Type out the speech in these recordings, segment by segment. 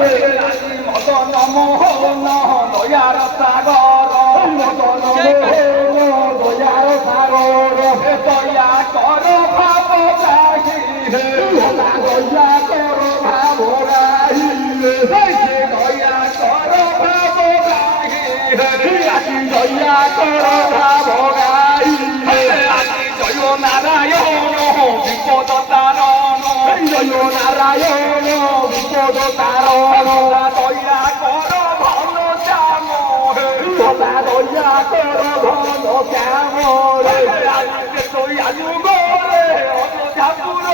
আজি মদন মোহন দয়ার সাগর মদন মোহন দয়ার সাগর দয়া কর ভাব রাহি দয়া কর ভাব রাহি দয়া কর ভাব রাহি আজি দয়া কর ভাব রাহি আজি জয় নারায়ণ বিপদ তারণ জয় নারায়ণ বিপদ তারণ দয়া কর ধন শ্যাম দয়া কর ধন শ্যাম দয়ালু গোরে অযোধ্যাপুর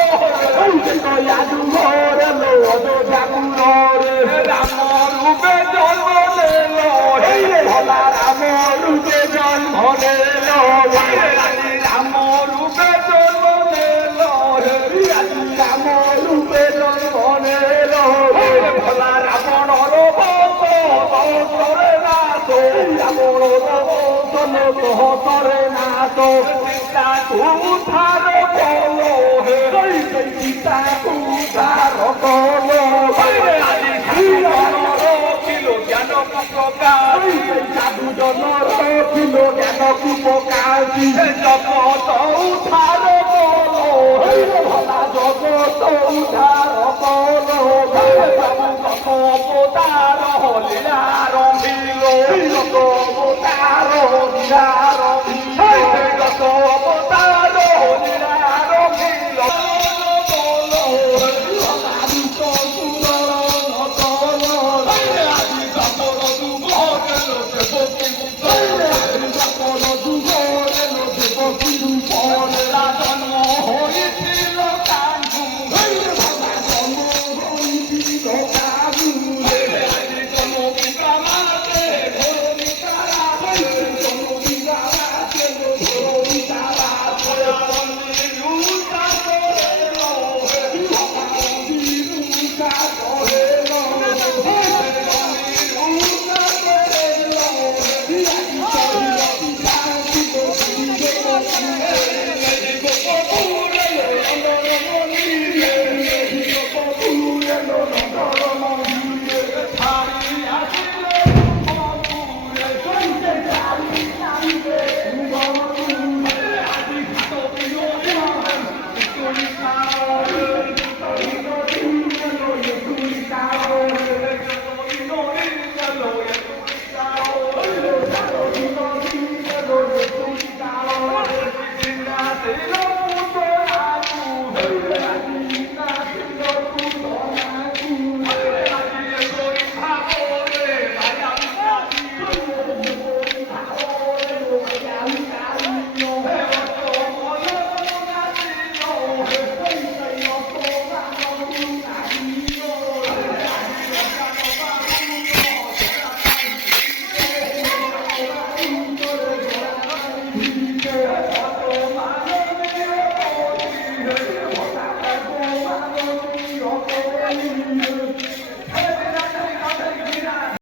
দয়ালু গোরে অযোধ্যাপুর রাম রূপে জন্ম নেল ভোলা রাম রূপে জন্ম নেল রাম রূপে জন্ম নেল রাম রূপে জন্ম নেল ভোলা রাবণর বংশরে নাশ রাবণর বংশরে নাশ সীতা উদ্ধার কল সীতা উদ্ধার কল আজি সাধুজনর ছিল জ্ঞান কুপকার সাধুজনর ছিল জ্ঞান কুপকার জগত উদ্ধার কল ভোলা জগত উদ্ধার কল যত অবতার লীলা রহিল যত অবতার লীলা